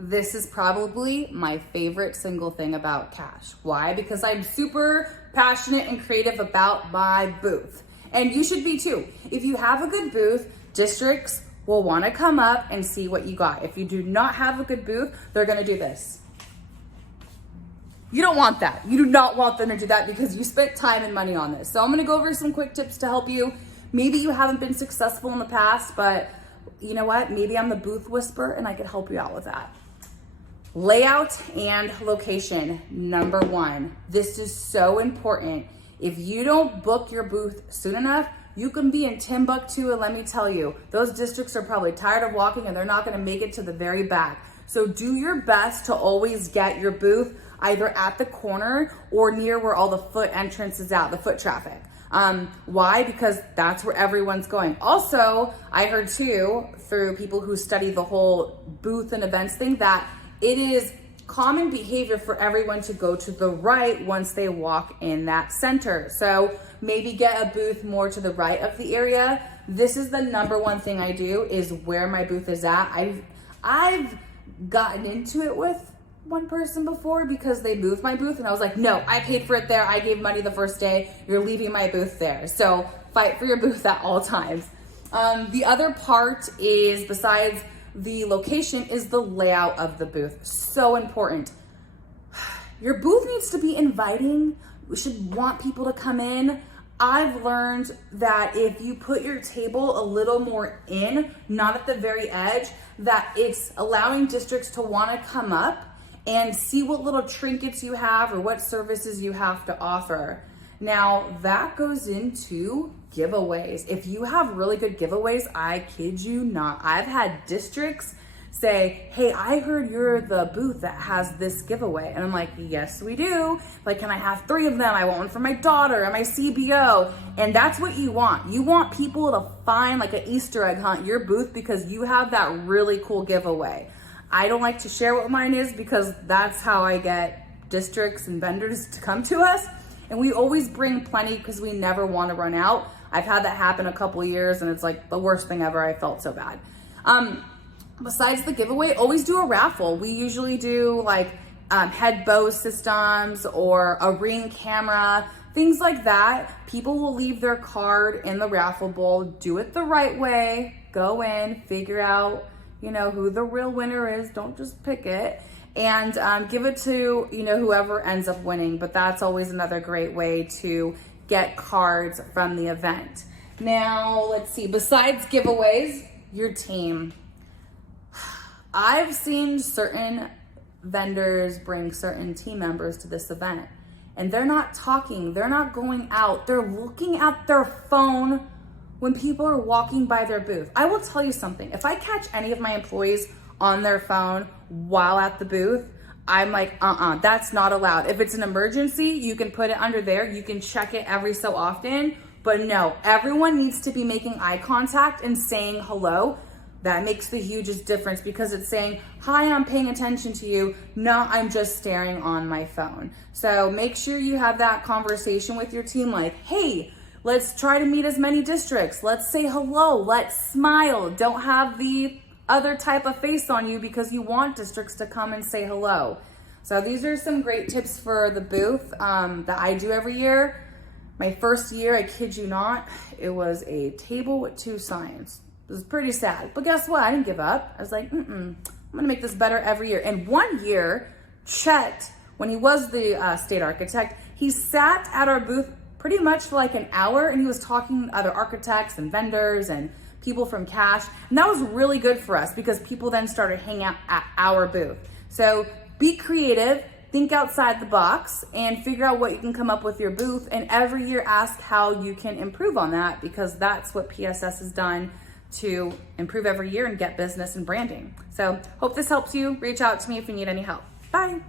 this is probably my favorite single thing about C.A.S.H. Why? Because I'm super passionate and creative about my booth. And you should be too. If you have a good booth, districts will want to come up and see what you got. If you do not have a good booth, they're going to do this. You don't want that. You do not want them to do that because you spent time and money on this. So I'm going to go over some quick tips to help you. Maybe you haven't been successful in the past, but you know what? Maybe I'm the booth whisperer and I could help you out with that. Layout and location, number one. This is so important. If you don't book your booth soon enough, you can be in Timbuktu, and let me tell you, those districts are probably tired of walking and they're not gonna make it to the very back. So do your best to always get your booth either at the corner or near where all the foot entrance is out, the foot traffic. Why? Because that's where everyone's going. Also, I heard too, through people who study the whole booth and events thing, that it is common behavior for everyone to go to the right once they walk in that center. So maybe get a booth more to the right of the area. This is the number one thing I do, is where my booth is at. I've gotten into it with one person before because they moved my booth and I was like, no, I paid for it there. I gave money the first day. You're leaving my booth there. So fight for your booth at all times. The other part is, besides the location, is the layout of the booth. So important. Your booth needs to be inviting. We should want people to come in. I've learned that if you put your table a little more in, not at the very edge, that it's allowing districts to want to come up and see what little trinkets you have or what services you have to offer. Now that goes into giveaways. If you have really good giveaways, I kid you not, I've had districts say, hey, I heard you're the booth that has this giveaway. And I'm like, yes, we do. Like, can I have 3 of them? I want one for my daughter and my CBO. And that's what you want. You want people to find like an Easter egg hunt your booth because you have that really cool giveaway. I don't like to share what mine is because that's how I get districts and vendors to come to us. And we always bring plenty because we never want to run out. I've had that happen a couple of years and it's like the worst thing ever. I felt so bad. Besides the giveaway, always do a raffle. We usually do like head bow systems or a Ring camera, things like that. People will leave their card in the raffle bowl. Do it the right way. Go in, figure out, you know, who the real winner is. Don't just pick it. And give it to, you know, whoever ends up winning. But that's always another great way to get cards from the event. Now, let's see. Besides giveaways, your team. I've seen certain vendors bring certain team members to this event and they're not talking, they're not going out, they're looking at their phone when people are walking by their booth. I will tell you something, if I catch any of my employees on their phone while at the booth, I'm like, that's not allowed. If it's an emergency, you can put it under there, you can check it every so often, but no, everyone needs to be making eye contact and saying hello. That makes the hugest difference because it's saying, hi, I'm paying attention to you, not I'm just staring on my phone. So make sure you have that conversation with your team like, hey, let's try to meet as many districts. Let's say hello, let's smile. Don't have the other type of face on you because you want districts to come and say hello. So these are some great tips for the booth that I do every year. My first year, I kid you not, it was a table with 2 signs. It was pretty sad, but guess what? I didn't give up. I was like, I'm gonna make this better every year. And one year, Chet, when he was the state architect, he sat at our booth pretty much for like an hour and he was talking to other architects and vendors and people from C.A.S.H. And that was really good for us because people then started hanging out at our booth. So be creative, think outside the box and figure out what you can come up with your booth. And every year ask how you can improve on that because that's what PSS has done to improve every year and get business and branding. So hope this helps you. Reach out to me if you need any help. Bye.